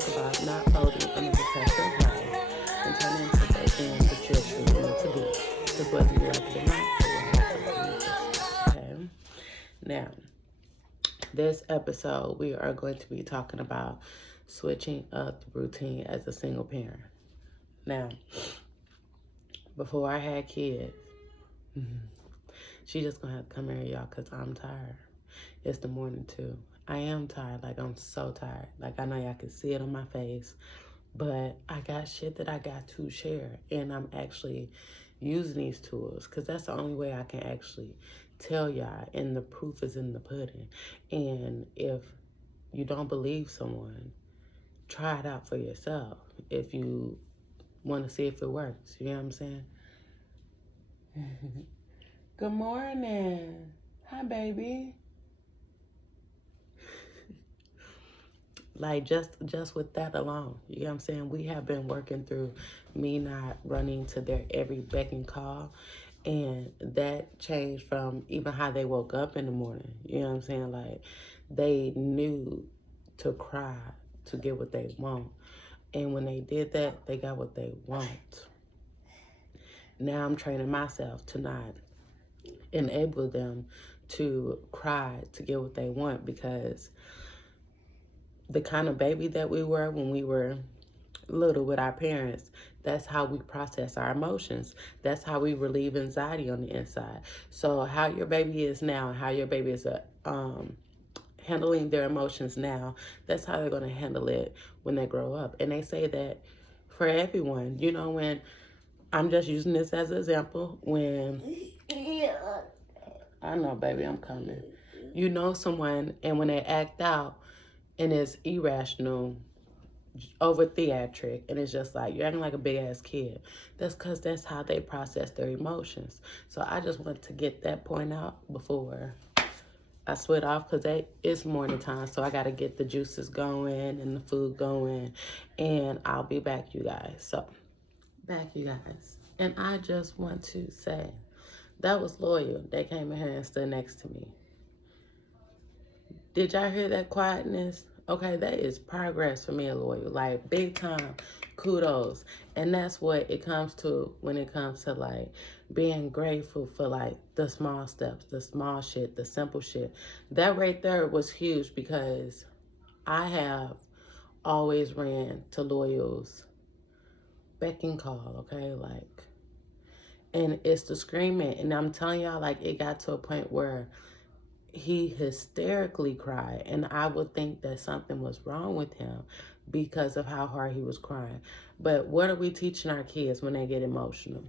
talk about not folding under the pressure of life and turning into the man that you're truly meant to be. Because whether you like it or not, it will have something to say. Okay? Now, this episode, we are going to be talking about switching up the routine as a single parent. Now, before I had kids, she just gonna have to come here, y'all, because I'm tired. It's the morning, too. I am tired. Like, I'm so tired. Like, I know y'all can see it on my face, but I got shit that I got to share, and I'm actually using these tools because that's the only way I can actually tell y'all, and the proof is in the pudding. And if you don't believe someone, try it out for yourself if you want to see if it works. You know what I'm saying? Good morning. Hi, baby. Like, just with that alone, you know what I'm saying? We have been working through me not running to their every beck and call. And that changed from even how they woke up in the morning. You know what I'm saying? Like, they knew to cry to get what they want. And when they did that, they got what they want. Now I'm training myself to not enable them to cry to get what they want, because the kind of baby that we were when we were little with our parents, that's how we process our emotions. That's how we relieve anxiety on the inside. So how your baby is now, how your baby is handling their emotions now, that's how they're going to handle it when they grow up. And they say that for everyone, you know, when I'm just using this as an example, when I know, baby, I'm coming. You know someone, and when they act out and it's irrational, over theatric, and it's just like you're acting like a big ass kid, that's because that's how they process their emotions. So I just want to get that point out before I sweat off, because it's morning time, so I got to get the juices going and the food going, and I'll be back, you guys. So back, you guys, and I just want to say that was Loyal. They came in here and stood next to me. Did y'all hear that quietness? Okay, that is progress for me and Loyal. Like, big time kudos. And that's what it comes to when it comes to, like, being grateful for, like, the small steps, the small shit, the simple shit. That right there was huge, because I have always ran to Loyal's beck and call, okay? Like, and it's the screaming. And I'm telling y'all, like, it got to a point where he hysterically cried, and I would think that something was wrong with him because of how hard he was crying. But what are we teaching our kids when they get emotional?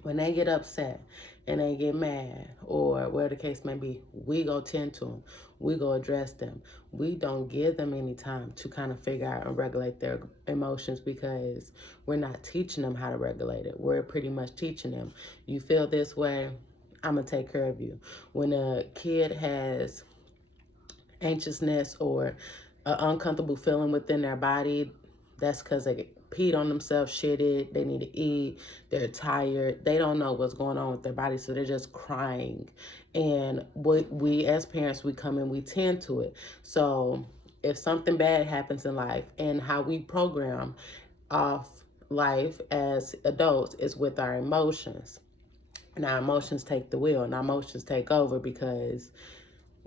When they get upset and they get mad, or whatever the case may be, we go tend to them. We go address them. We don't give them any time to kind of figure out and regulate their emotions, because we're not teaching them how to regulate it. We're pretty much teaching them, you feel this way, I'm going to take care of you. When a kid has anxiousness or an uncomfortable feeling within their body, that's because they peed on themselves, shitted, they need to eat, they're tired, they don't know what's going on with their body, so they're just crying. And we as parents, we come and we tend to it. So if something bad happens in life, and how we program off life as adults is with our emotions. And our emotions take the wheel, and our emotions take over because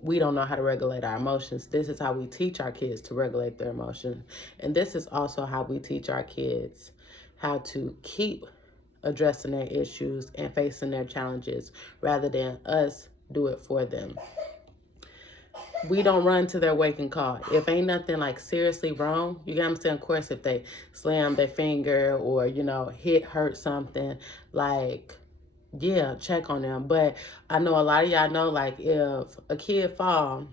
we don't know how to regulate our emotions. This is how we teach our kids to regulate their emotions. And this is also how we teach our kids how to keep addressing their issues and facing their challenges, rather than us do it for them. We don't run to their waking call. If ain't nothing like seriously wrong, you get what I'm saying? Of course, if they slam their finger or, you know, hurt something, like, yeah, check on them. But I know a lot of y'all know, like, if a kid fall,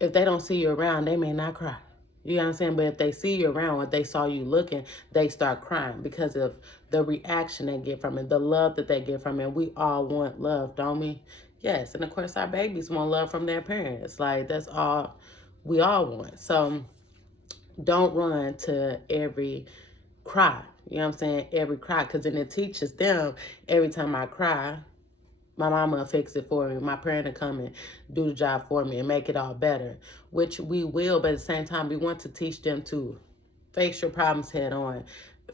if they don't see you around, they may not cry. You know what I'm saying? But if they see you around, if they saw you looking, they start crying because of the reaction they get from it, the love that they get from it. We all want love, don't we? Yes, and of course our babies want love from their parents. Like, that's all we all want. So don't run to every cry. You know what I'm saying? Every cry, because then it teaches them, every time I cry, My mama will fix it for me. My parent will come and do the job for me and make it all better, which we will, but at the same time, we want to teach them to face your problems head on,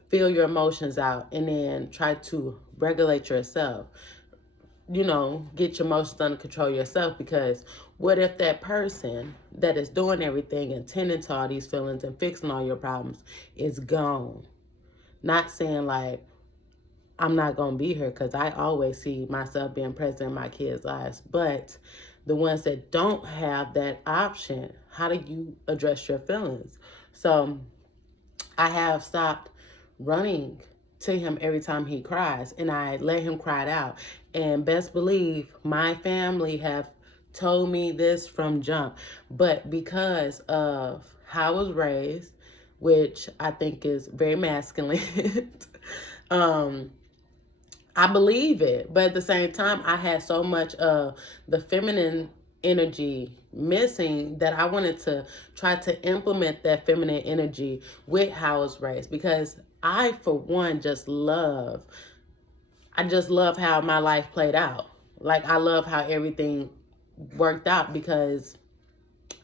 feel your emotions out, and then try to regulate yourself. You know, get your emotions under control yourself, because what if that person that is doing everything and tending to all these feelings and fixing all your problems is gone? Not saying like, I'm not going to be here, because I always see myself being present in my kids' lives. But the ones that don't have that option, how do you address your feelings? So I have stopped running to him every time he cries, and I let him cry it out. And best believe my family have told me this from jump, but because of how I was raised, which I think is very masculine, I believe it. But at the same time, I had so much of the feminine energy missing that I wanted to try to implement that feminine energy with how I was raised, because I, for one, I just love how my life played out. Like, I love how everything worked out, because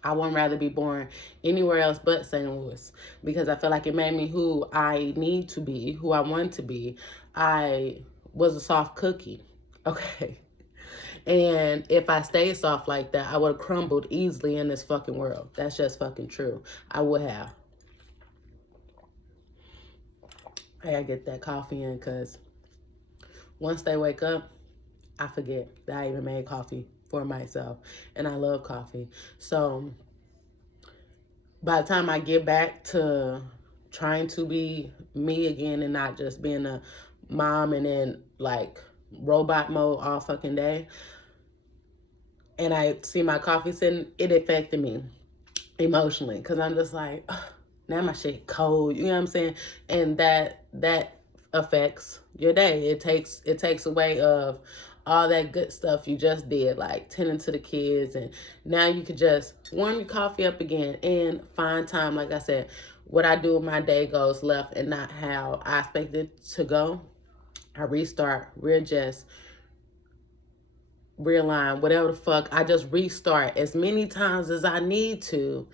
I wouldn't rather be born anywhere else but St. Louis, because I feel like it made me who I need to be, who I want to be. I was a soft cookie, okay? And if I stayed soft like that, I would have crumbled easily in this fucking world. That's just fucking true. I would have. I gotta get that coffee in, because once they wake up, I forget that I even made coffee for myself. And I love coffee. So by the time I get back to trying to be me again and not just being a mom and then like robot mode all fucking day, and I see my coffee sitting, it affected me emotionally, because I'm just like, ugh, now my shit cold, you know what I'm saying? And that affects your day. It takes away of all that good stuff you just did, like tending to the kids, and now you could just warm your coffee up again and find time. Like I said, what I do when my day goes left and not how I expect it to go, I restart, readjust, realign, whatever the fuck. I just restart as many times as I need to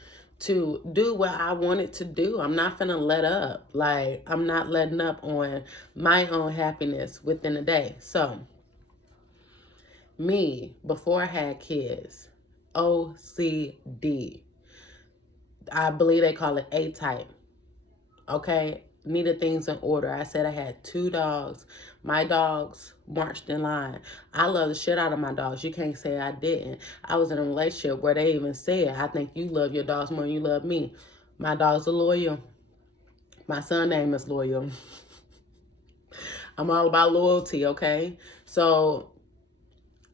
do what I wanted to do. I'm not gonna let up. Like, I'm not letting up on my own happiness within a day. So me, before I had kids, OCD. I believe they call it A-type. Okay? Needed things in order. I said I had 2 dogs. My dogs marched in line. I love the shit out of my dogs. You can't say I didn't. I was in a relationship where they even said, I think you love your dogs more than you love me. My dogs are loyal. My son's name is Loyal. I'm all about loyalty, okay? So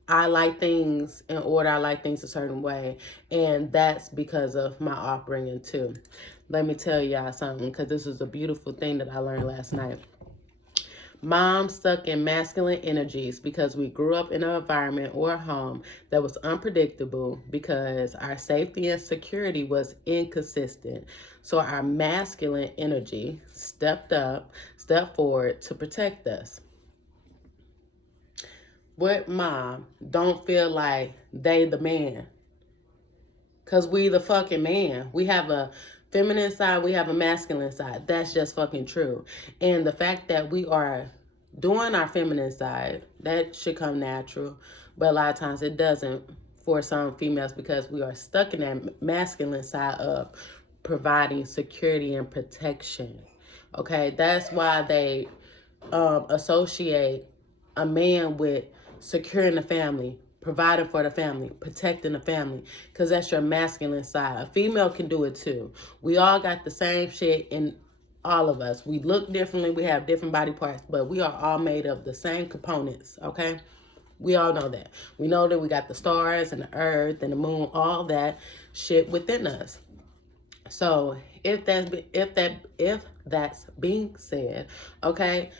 I like things in order. I like things a certain way. And that's because of my upbringing too. Let me tell y'all something, because this is a beautiful thing that I learned last night. Mom stuck in masculine energies because we grew up in an environment or a home that was unpredictable, because our safety and security was inconsistent. So our masculine energy stepped forward to protect us. What mom don't feel like they the man? Because we the fucking man. We have a feminine side, we have a masculine side. That's just fucking true. And the fact that we are doing our feminine side, that should come natural. But a lot of times it doesn't for some females, because we are stuck in that masculine side of providing security and protection. Okay, that's why they associate a man with securing the family, providing for the family, protecting the family, because that's your masculine side. A female can do it too. We all got the same shit in all of us. We look differently, we have different body parts, but we are all made of the same components, okay? We all know that. We know that we got the stars and the earth and the moon, all that shit within us. So if that's being said, okay,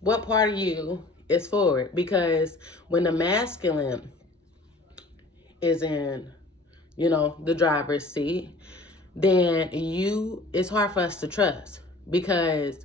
what part of you is forward? Because when the masculine is in, the driver's seat, then it's hard for us to trust, because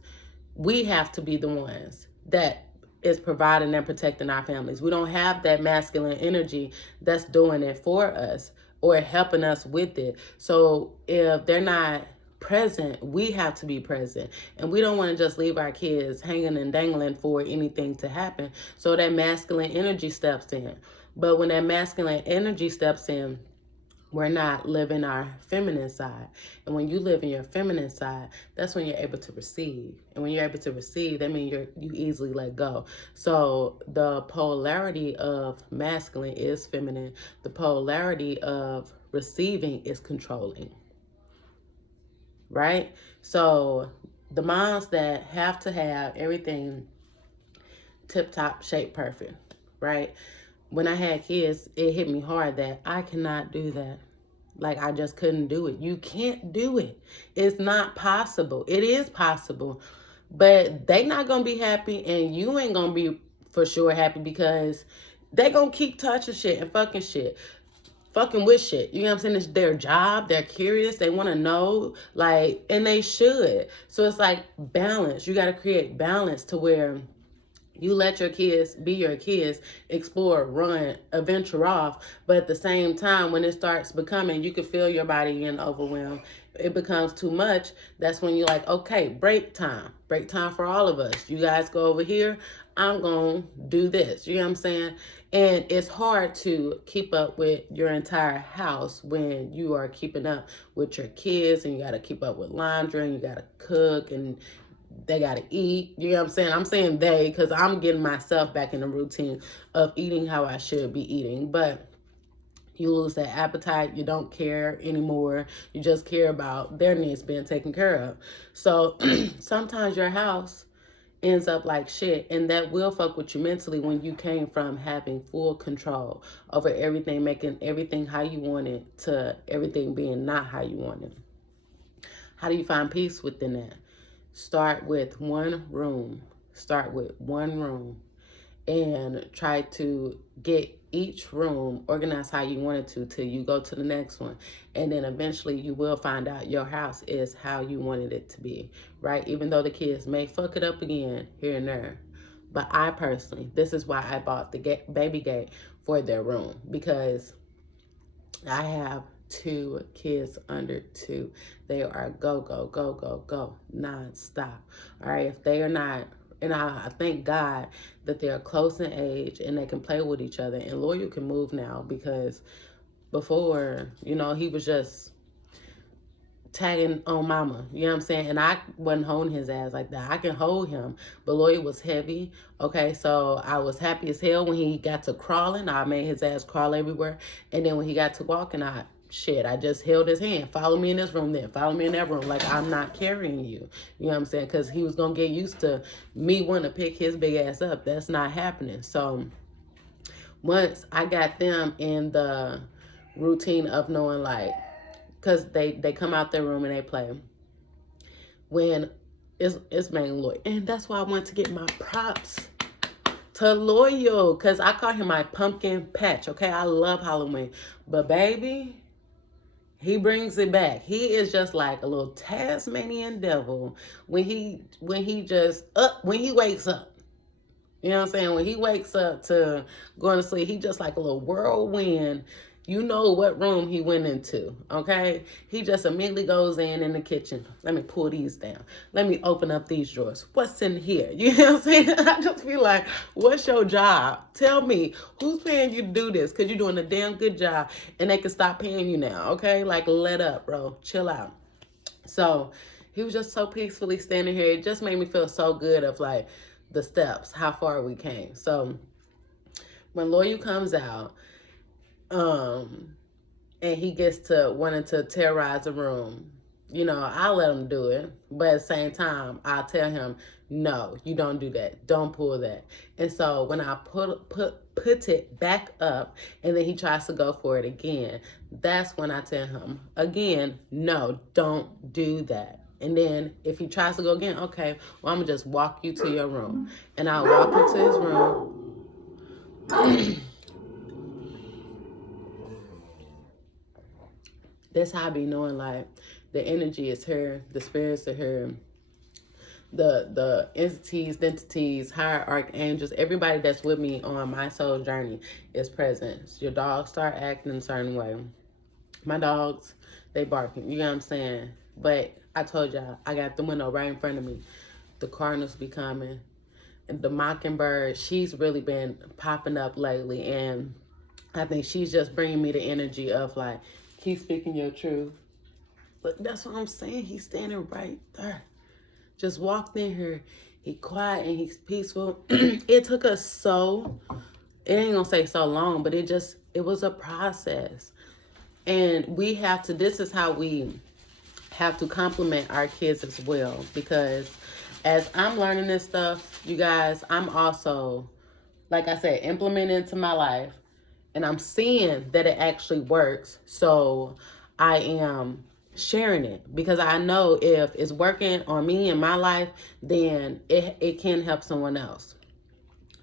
we have to be the ones that is providing and protecting our families. We don't have that masculine energy that's doing it for us or helping us with it. So if they're not present, we have to be present. And we don't want to just leave our kids hanging and dangling for anything to happen. So that masculine energy steps in. But when that masculine energy steps in, we're not living our feminine side. And when you live in your feminine side, that's when you're able to receive. And when you're able to receive, that means you easily let go. So the polarity of masculine is feminine. The polarity of receiving is controlling. Right? So the moms that have to have everything tip-top, shape perfect, right? When I had kids, it hit me hard that I cannot do that. Like, I just couldn't do it. You can't do it. It's not possible. It is possible, but they not going to be happy, and you ain't going to be for sure happy, because they going to keep touching shit and fucking shit. Fucking with shit. You know what I'm saying? It's their job. They're curious. They want to know. Like, and they should. So it's like balance. You got to create balance to where you let your kids be your kids, explore, run, adventure off. But at the same time, when it starts becoming, you can feel your body getting overwhelmed. It becomes too much. That's when you're like, okay, break time. Break time for all of us. You guys go over here. I'm going to do this. You know what I'm saying? And it's hard to keep up with your entire house when you are keeping up with your kids, and you got to keep up with laundry, and you got to cook, and they got to eat. You know what I'm saying? I'm saying they because I'm getting myself back in the routine of eating how I should be eating. But you lose that appetite. You don't care anymore. You just care about their needs being taken care of. So sometimes your house ends up like shit, and that will fuck with you mentally when you came from having full control over everything, making everything how you want it, to everything being not how you want it. How do you find peace within that? Start with one room. Start with one room and try to get each room organized how you want it to till you go to the next one. And then eventually you will find out your house is how you wanted it to be, right? Even though the kids may fuck it up again here and there. But I personally, this is why I bought the baby gate for their room, because I have 2 kids under 2. They are go, go, go, go, go, non-stop. All right, if they are not, and I thank God that they're close in age and they can play with each other. And Loyal can move now, because before, you know, he was just tagging on mama, you know what I'm saying? And I wasn't holding his ass like that. I can hold him, but Loyal was heavy. Okay, so I was happy as hell when he got to crawling. I made his ass crawl everywhere. And then when he got to walking, I just held his hand. Follow me in this room, then follow me in that room. Like, I'm not carrying you. You know what I'm saying? Because he was going to get used to me wanting to pick his big ass up. That's not happening. So once I got them in the routine of knowing, like, because they come out their room and they play. When it's mainly Loyal. And that's why I want to get my props to Loyal, because I call him my pumpkin patch, okay? I love Halloween. But baby, he brings it back. He is just like a little Tasmanian devil when he wakes up. You know what I'm saying? When he wakes up to going to sleep, he just like a little whirlwind. You know what room he went into, okay? He just immediately goes in the kitchen. Let me pull these down. Let me open up these drawers. What's in here? You know what I'm saying? I just feel like, what's your job? Tell me, who's paying you to do this? Because you're doing a damn good job, and they can stop paying you now, okay? Like, let up, bro. Chill out. So he was just so peacefully standing here. It just made me feel so good of, like, the steps, how far we came. So when Loyal comes out, and he gets to wanting to terrorize the room, you know, I'll let him do it. But at the same time, I'll tell him, no, you don't do that. Don't pull that. And so when I put it back up, and then he tries to go for it again, that's when I tell him, again, no, don't do that. And then if he tries to go again, okay, well, I'm going to just walk you to your room. And I'll walk into his room. That's how I be knowing, like, the energy is here, the spirits are here. the entities, higher archangels, everybody that's with me on my soul journey is present. So your dogs start acting a certain way. My dogs, they barking. You know what I'm saying? But I told y'all, I got the window right in front of me. The cardinals be coming. And the mockingbird, she's really been popping up lately. And I think she's just bringing me the energy of like, keep speaking your truth. But that's what I'm saying. He's standing right there. Just walked in here. He quiet and he's peaceful. It took us it ain't gonna say so long, but it was a process. And we have to, this is how we have to compliment our kids as well. Because as I'm learning this stuff, you guys, I'm also, like I said, implementing it into my life. And I'm seeing that it actually works. So I am sharing it because I know if it's working on me in my life, then it can help someone else.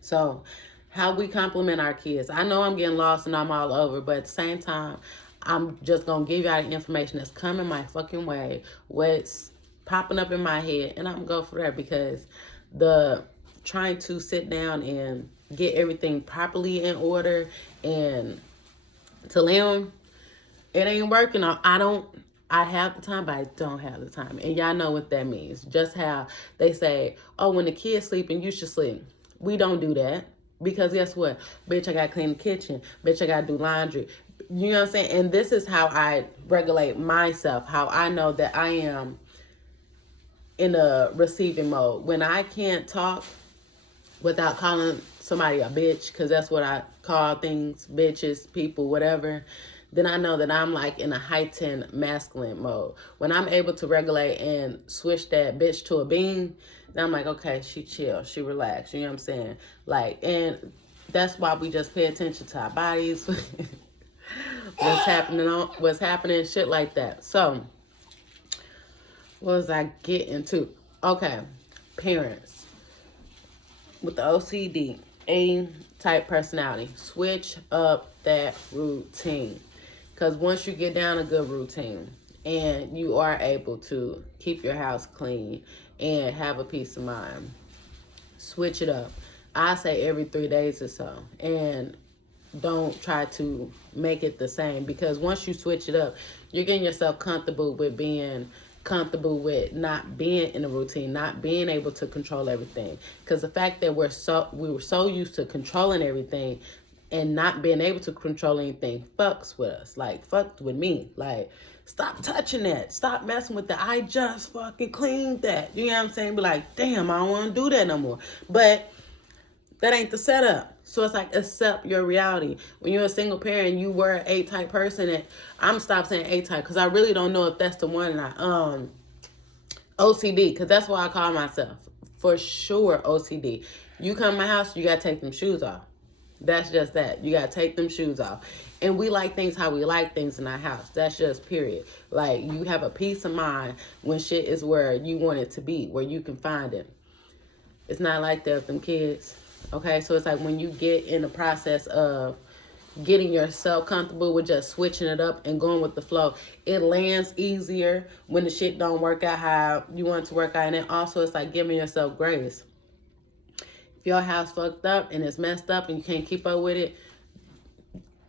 So how we compliment our kids. I know I'm getting lost and I'm all over, but at the same time, I'm just going to give y'all the information that's coming my fucking way, what's popping up in my head, and I'm going to go for that because the trying to sit down and get everything properly in order and to them, it ain't working. I have the time, but I don't have the time. And y'all know what that means. Just how they say, oh, when the kid's sleeping, you should sleep. We don't do that. Because guess what? Bitch, I got to clean the kitchen. Bitch, I got to do laundry. You know what I'm saying? And this is how I regulate myself. How I know that I am in a receiving mode. When I can't talk without calling somebody a bitch, because that's what I call things, bitches, people, whatever, then I know that I'm like in a heightened masculine mode. When I'm able to regulate and switch that bitch to a being, then I'm like, okay, she chill, she relaxed, you know what I'm saying? Like, and that's why we just pay attention to our bodies, what's happening, shit like that. So, what was I getting to? Okay, parents with the OCD, A-type personality, switch up that routine. Because once you get down a good routine and you are able to keep your house clean and have a peace of mind, switch it up. I say every 3 days or so. And don't try to make it the same. Because once you switch it up, you're getting yourself comfortable with being comfortable with not being in a routine, not being able to control everything. Because the fact that we were so used to controlling everything and not being able to control anything fucks with us. Like, fucked with me. Like, stop touching that. Stop messing with that. I just fucking cleaned that. You know what I'm saying? Be like, damn, I don't want to do that no more. But that ain't the setup. So it's like, accept your reality. When you're a single parent, you were an A-type person, and I'm stop saying A-type because I really don't know if that's the one. OCD, because that's what I call myself. For sure, OCD. You come to my house, you got to take them shoes off. That's just that. You got to take them shoes off. And we like things how we like things in our house. That's just period. Like, you have a peace of mind when shit is where you want it to be, where you can find it. It's not like that with them kids. Okay, so it's like when you get in the process of getting yourself comfortable with just switching it up and going with the flow, it lands easier when the shit don't work out how you want it to work out. And then also it's like giving yourself grace. If your house fucked up and it's messed up and you can't keep up with it,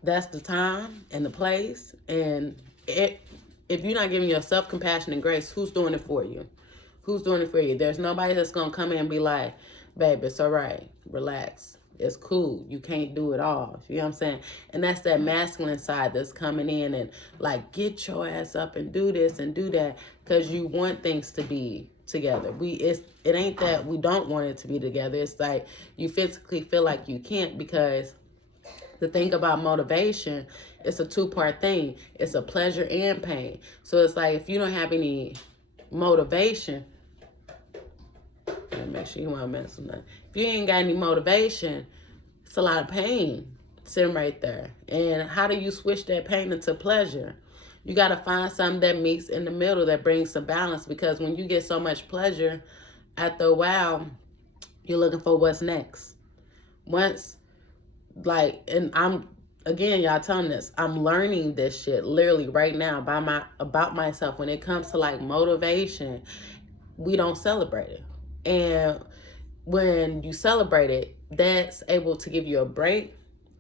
that's the time and the place. And if you're not giving yourself compassion and grace, who's doing it for you? Who's doing it for you? There's nobody that's going to come in and be like, babe, it's all right. Relax. It's cool. You can't do it all. You know what I'm saying? And that's that masculine side that's coming in and like, get your ass up and do this and do that because you want things to be together. It ain't that we don't want it to be together. It's like you physically feel like you can't, because the thing about motivation, it's a two-part thing. It's a pleasure and pain. So it's like if you don't have any motivation, make sure you won't mess with that. If you ain't got any motivation, it's a lot of pain sitting right there. And how do you switch that pain into pleasure? You got to find something that meets in the middle, that brings some balance, because when you get so much pleasure, after a while, you're looking for what's next. Once, like, and I'm, again, y'all telling this, I'm learning this shit literally right now about myself. When it comes to like motivation, we don't celebrate it. And when you celebrate it, that's able to give you a break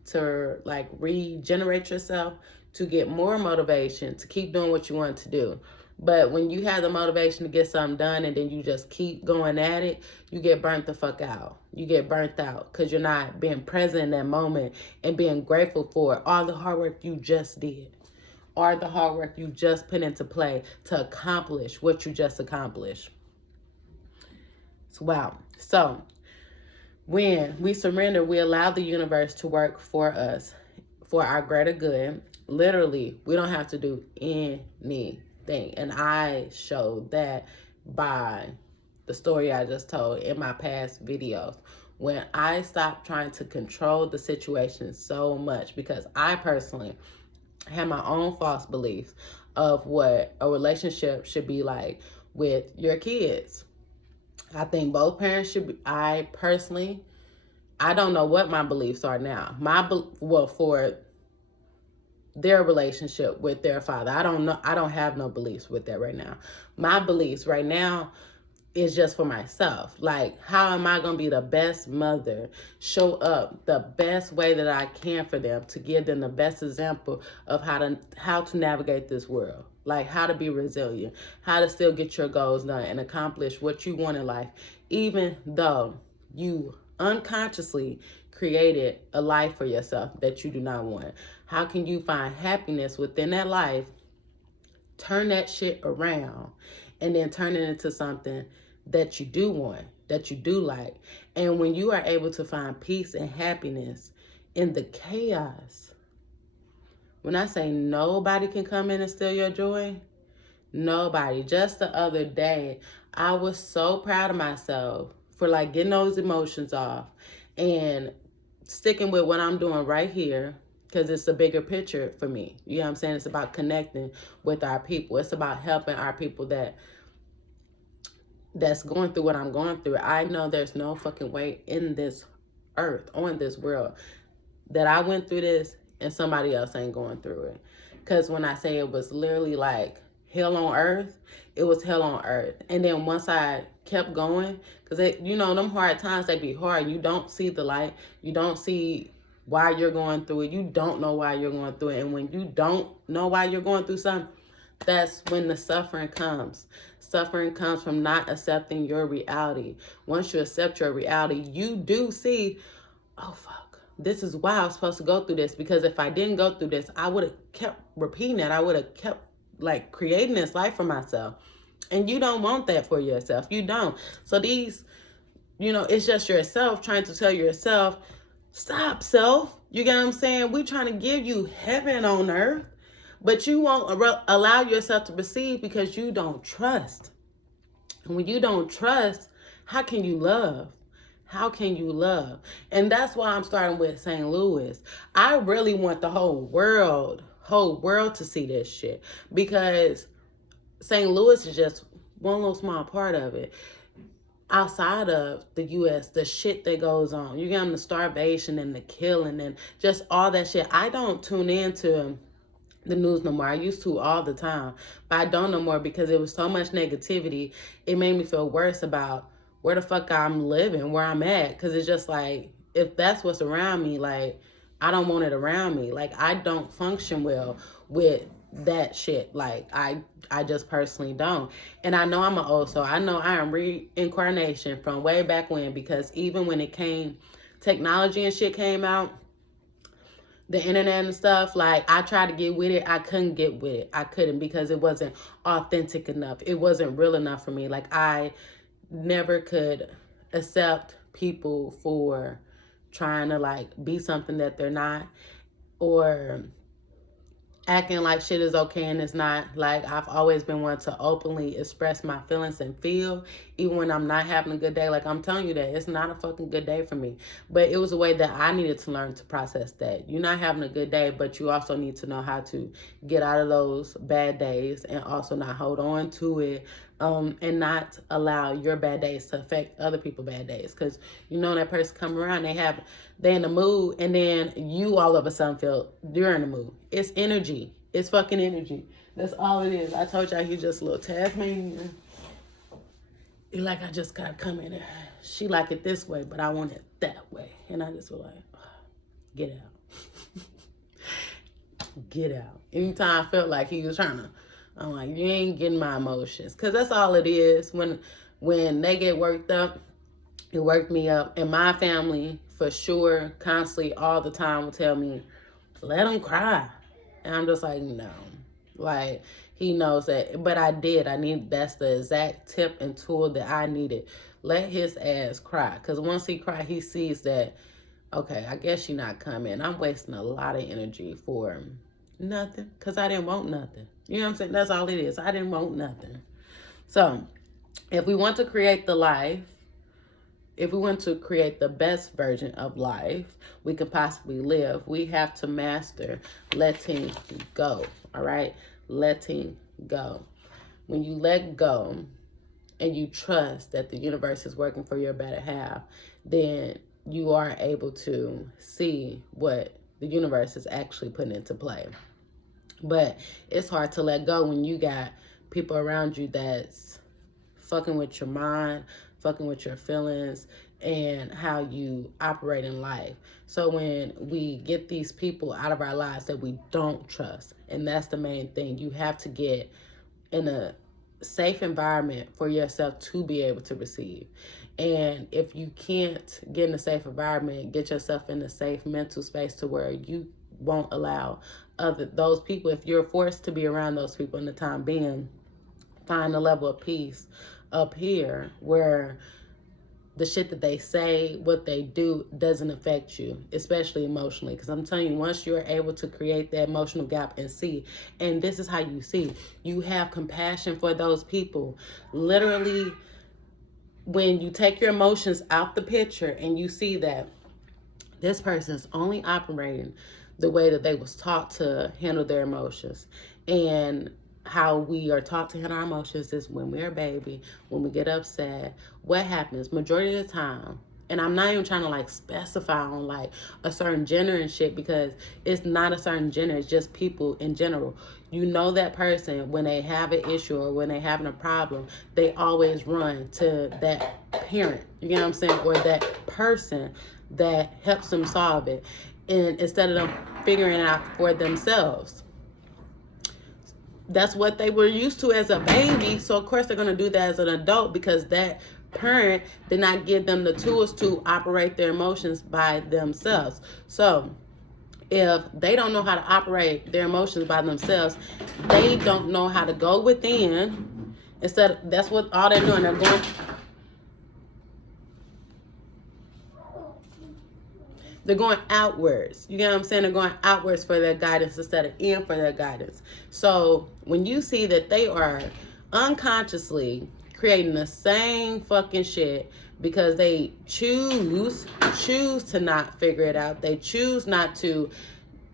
to like regenerate yourself, to get more motivation to keep doing what you want to do. But when you have the motivation to get something done and then you just keep going at it, you get burnt the fuck out. You get burnt out because you're not being present in that moment and being grateful for all the hard work you just did, or the hard work you just put into play to accomplish what you just accomplished. Wow. So when we surrender, we allow the universe to work for us, for our greater good. Literally, we don't have to do anything. And I showed that by the story I just told in my past videos. When I stopped trying to control the situation so much, because I personally had my own false beliefs of what a relationship should be like with your kids. I think both parents should be, I don't know what my beliefs are now. For their relationship with their father, I don't know. I don't have no beliefs with that right now. My beliefs right now is just for myself. Like, how am I going to be the best mother, show up the best way that I can for them, to give them the best example of how to navigate this world, like how to be resilient, how to still get your goals done and accomplish what you want in life, even though you unconsciously created a life for yourself that you do not want. How can you find happiness within that life, turn that shit around, and then turn it into something that you do want, that you do like? And when you are able to find peace and happiness in the chaos, when I say nobody can come in and steal your joy, nobody. Just the other day, I was so proud of myself for like getting those emotions off and sticking with what I'm doing right here, because it's a bigger picture for me. You know what I'm saying? It's about connecting with our people. It's about helping our people that's going through what I'm going through. I know there's no fucking way in this earth, on this world, that I went through this and somebody else ain't going through it. Because when I say it was literally like hell on earth, it was hell on earth. And then once I kept going, because them hard times, they be hard. You don't see the light. You don't see why you're going through it. You don't know why you're going through it. And when you don't know why you're going through something, that's when the suffering comes. Suffering comes from not accepting your reality. Once you accept your reality, you do see, oh, fuck, this is why I was supposed to go through this. Because if I didn't go through this, I would have kept repeating it. I would have kept like creating this life for myself. And you don't want that for yourself. You don't. So it's just yourself trying to tell yourself, stop, self. You get what I'm saying? We're trying to give you heaven on earth, but you won't allow yourself to receive because you don't trust. And when you don't trust, how can you love? How can you love? And that's why I'm starting with St. Louis. I really want the whole world to see this shit, because St. Louis is just one little small part of it. Outside of the U.S., the shit that goes on, you get the starvation and the killing and just all that shit. I don't tune into the news no more. I used to all the time, but I don't no more because it was so much negativity. It made me feel worse about where the fuck I'm living, where I'm at, because it's just like, if that's what's around me, like, I don't want it around me. Like, I don't function well with that shit. Like, I just personally don't. And I know I'm an old soul. I know I am reincarnation from way back when, because even when technology and shit came out, the internet and stuff, like, I tried to get with it. I couldn't get with it. I couldn't, because it wasn't authentic enough. It wasn't real enough for me. Like, I never could accept people for trying to like be something that they're not, or acting like shit is okay and it's not. Like, I've always been one to openly express my feelings and feel, even when I'm not having a good day. Like, I'm telling you that it's not a fucking good day for me. But it was a way that I needed to learn to process that. You're not having a good day, but you also need to know how to get out of those bad days and also not hold on to it, and not allow your bad days to affect other people's bad days. Because that person come around, they in the mood, and then you all of a sudden feel you're in the mood. It's energy. It's fucking energy. That's all it is. I told y'all he's just a little Tasmanian. be like, I just gotta come in there. She like it this way, but I want it that way. And I just was like, get out. Get out. Anytime I felt like he was trying to, I'm like, you ain't getting my emotions. Because that's all it is. When they get worked up, it worked me up. And my family, for sure, constantly, all the time, will tell me, let him cry. And I'm just like, no. Like, he knows that. But I did. That's the exact tip and tool that I needed. Let his ass cry. Because once he cry, he sees that, okay, I guess you're not coming. I'm wasting a lot of energy for nothing. Because I didn't want nothing. You know what I'm saying? That's all it is. I didn't want nothing. So, if we want to create the life, if we want to create the best version of life we could possibly live, we have to master letting go, all right? Letting go. When you let go and you trust that the universe is working for your better half, then you are able to see what the universe is actually putting into play. But it's hard to let go when you got people around you that's fucking with your mind, fucking with your feelings, and how you operate in life. So when we get these people out of our lives that we don't trust, and that's the main thing, you have to get in a safe environment for yourself to be able to receive. And if you can't get in a safe environment, get yourself in a safe mental space to where you won't allow those people, if you're forced to be around those people in the time being, find a level of peace up here where the shit that they say, what they do, doesn't affect you, especially emotionally. Because I'm telling you, once you're able to create that emotional gap and see, and this is how you see, you have compassion for those people. Literally, when you take your emotions out the picture and you see that this person's only operating the way that they was taught to handle their emotions, and how we are taught to handle our emotions is when we're a baby, when we get upset, what happens majority of the time. And I'm not even trying to like specify on like a certain gender and shit, because it's not a certain gender, it's just people in general. You know that person, when they have an issue or when they having a problem, they always run to that parent, you know what I'm saying, or that person that helps them solve it, and instead of them figuring it out for themselves. That's what they were used to as a baby. So, of course, they're going to do that as an adult, because that parent did not give them the tools to operate their emotions by themselves. So, if they don't know how to operate their emotions by themselves, they don't know how to go within. That's what all they're doing. They're going outwards. You get what I'm saying? They're going outwards for their guidance instead of in for their guidance. So when you see that they are unconsciously creating the same fucking shit because they choose to not figure it out. They choose not to,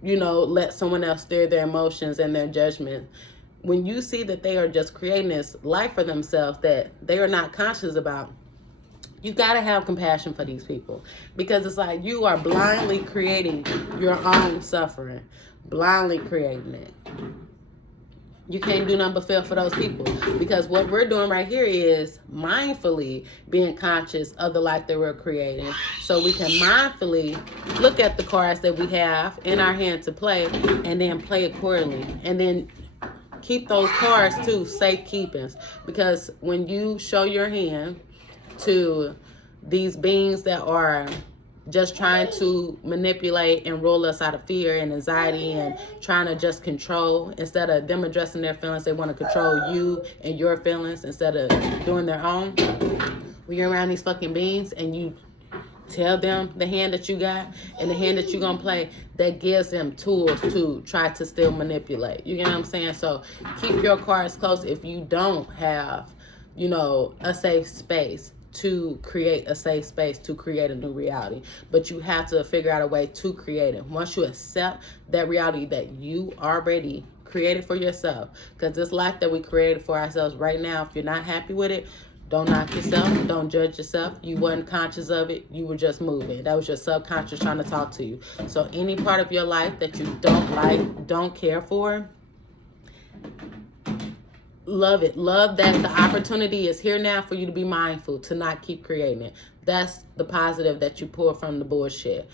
let someone else steer their emotions and their judgment. When you see that they are just creating this life for themselves that they are not conscious about, you got to have compassion for these people, because it's like you are blindly creating your own suffering, blindly creating it. You can't do nothing but feel for those people, because what we're doing right here is mindfully being conscious of the life that we're creating, so we can mindfully look at the cards that we have in our hand to play and then play accordingly, and then keep those cards too safe keepings, because when you show your hand to these beings that are just trying to manipulate and roll us out of fear and anxiety and trying to just control, instead of them addressing their feelings, they want to control you and your feelings instead of doing their own. When you're around these fucking beings and you tell them the hand that you got and the hand that you're gonna play, that gives them tools to try to still manipulate. You get what I'm saying? So keep your cards close if you don't have a safe space to create a safe space to create a new reality. But you have to figure out a way to create it. Once you accept that reality that you already created for yourself, because this life that we created for ourselves right now, if you're not happy with it, don't knock yourself, don't judge yourself. You weren't conscious of it, you were just moving. That was your subconscious trying to talk to you. So any part of your life that you don't like, don't care for, love it. Love that the opportunity is here now for you to be mindful, to not keep creating it. That's the positive that you pull from the bullshit.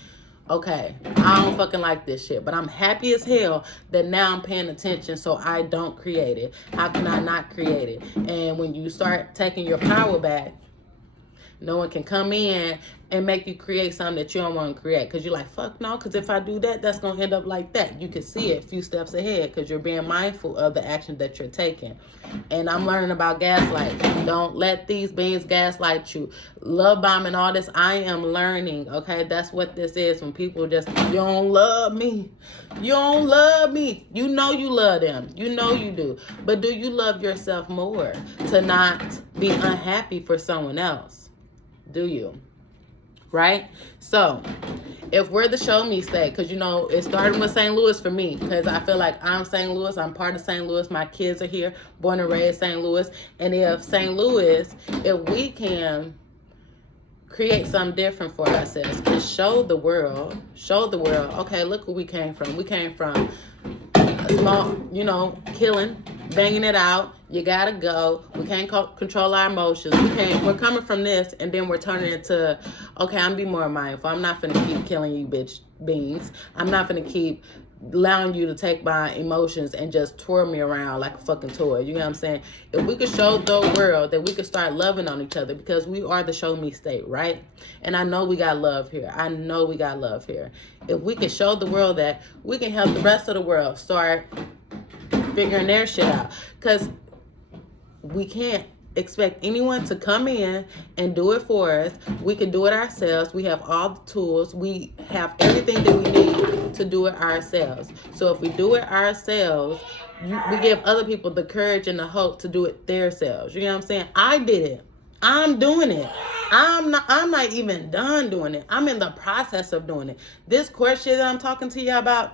Okay, I don't fucking like this shit, but I'm happy as hell that now I'm paying attention so I don't create it. How can I not create it? And when you start taking your power back, no one can come in and make you create something that you don't want to create. Because you're like, fuck no, because if I do that, that's going to end up like that. You can see it a few steps ahead because you're being mindful of the action that you're taking. And I'm learning about gaslight. Don't let these beings gaslight you. Love bombing, all this, I am learning, okay? That's what this is. When people just, you don't love me. You don't love me. You know you love them. You know you do. But do you love yourself more to not be unhappy for someone else? Do you? Right? So, if we're the show me state, because, you know, it started with St. Louis for me, because I feel like I'm St. Louis, I'm part of St. Louis, my kids are here, born and raised St. Louis, and if St. Louis, if we can create something different for ourselves and show the world, okay, look where we came from. We came from a small, you know, killing, banging it out. You gotta go. We can't control our emotions. We're coming from this, and then we're turning into, okay, I'm be more mindful. I'm not finna keep killing you, bitch beings. I'm not finna keep allowing you to take my emotions and just twirl me around like a fucking toy. You know what I'm saying? If we could show the world that we could start loving on each other, because we are the show me state, right? And I know we got love here. If we can show the world that, we can help the rest of the world start figuring their shit out. Because we can't expect anyone to come in and do it for us. We can do it ourselves. We have all the tools. We have everything that we need to do it ourselves. So if we do it ourselves, we give other people the courage and the hope to do it themselves. You know what I'm saying? I did it. I'm doing it. I'm not even done doing it. I'm in the process of doing it. This course shit that I'm talking to you about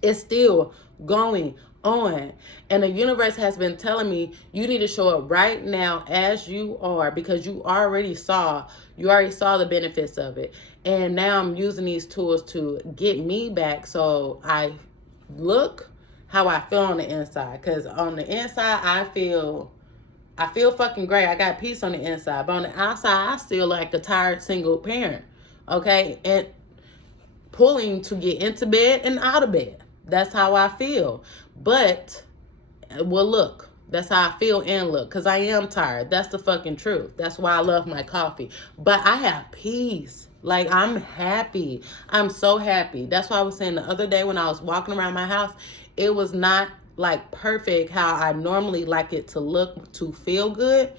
is still going on, and the universe has been telling me you need to show up right now as you are, because you already saw the benefits of it. And now I'm using these tools to get me back so I look how I feel on the inside. Because on the inside I feel fucking great. I got peace on the inside, but on the outside I still like a tired single parent, okay, and pulling to get into bed and out of bed. That's how I feel. But, well, look, that's how I feel and look, because I am tired. That's the fucking truth. That's why I love my coffee. But I have peace. Like, I'm happy. I'm so happy. That's why I was saying the other day when I was walking around my house, it was not like perfect how I normally like it to look, to feel good.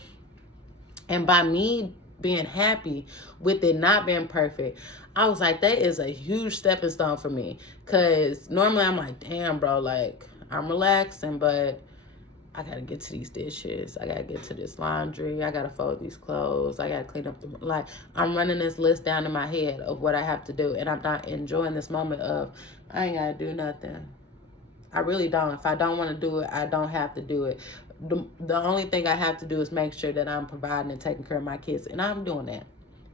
And by me being happy with it not being perfect, I was like, that is a huge stepping stone for me. Because normally I'm like, damn, bro, like, I'm relaxing, but I got to get to these dishes. I got to get to this laundry. I got to fold these clothes. I got to clean up the, like, I'm running this list down in my head of what I have to do. And I'm not enjoying this moment of, I ain't got to do nothing. I really don't. If I don't want to do it, I don't have to do it. The only thing I have to do is make sure that I'm providing and taking care of my kids. And I'm doing that.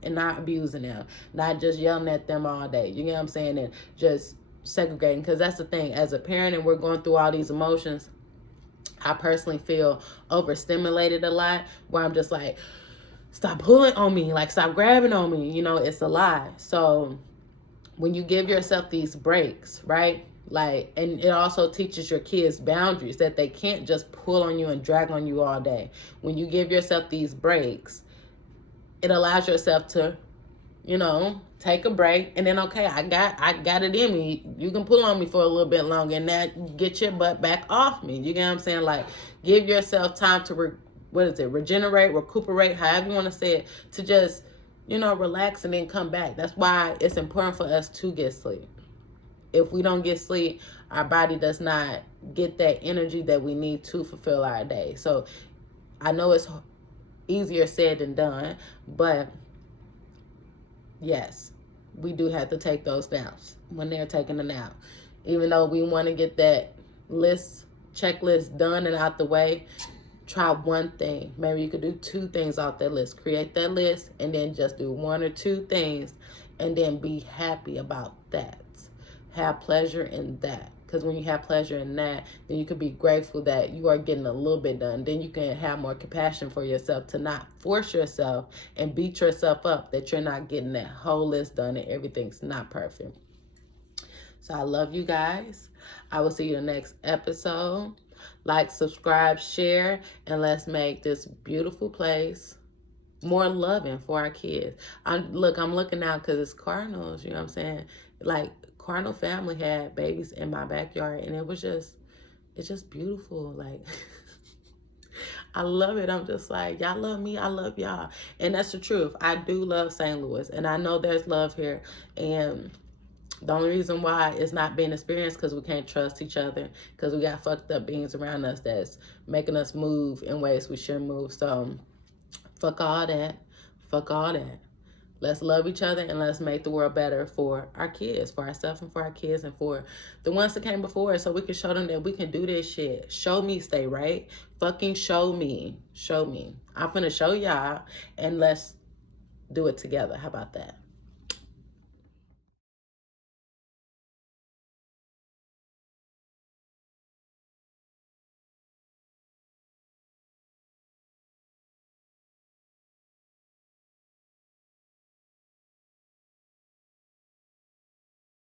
And not abusing them. Not just yelling at them all day. You know what I'm saying? And just segregating. Because that's the thing. As a parent and we're going through all these emotions, I personally feel overstimulated a lot. Where I'm just like, stop pulling on me. Like, stop grabbing on me. You know, it's a lie. So when you give yourself these breaks, right? Like, and it also teaches your kids boundaries, that they can't just pull on you and drag on you all day. When you give yourself these breaks, it allows yourself to, you know, take a break, and then, okay, I got it in me. You can pull on me for a little bit longer, and that get your butt back off me. You get what I'm saying? Like, give yourself time to regenerate, recuperate, however you want to say it, to just, you know, relax and then come back. That's why it's important for us to get sleep. If we don't get sleep, our body does not get that energy that we need to fulfill our day. So I know it's easier said than done, but yes, we do have to take those naps when they're taking a nap. Even though we want to get that checklist done and out the way, try one thing. Maybe you could do 2 things off that list. Create that list and then just do 1 or 2 things and then be happy about that. have pleasure in that. Because when you have pleasure in that, then you can be grateful that you are getting a little bit done. Then you can have more compassion for yourself to not force yourself and beat yourself up that you're not getting that whole list done and everything's not perfect. So I love you guys. I will see you in the next episode. Like, subscribe, share, and let's make this beautiful place more loving for our kids. I'm looking out because it's Cardinals, you know what I'm saying? Like, Cardinal family had babies in my backyard, and it's just beautiful. Like, I love it. I'm just like, y'all love me, I love y'all. And that's the truth. I do love St. Louis, and I know there's love here. And the only reason why it's not being experienced because we can't trust each other, because we got fucked up beings around us that's making us move in ways we shouldn't move. So fuck all that. Fuck all that. Let's love each other and let's make the world better for our kids, for ourselves and for our kids and for the ones that came before us, so we can show them that we can do this shit. Show me, stay right. Fucking show me. Show me. I'm finna show y'all, and let's do it together. How about that?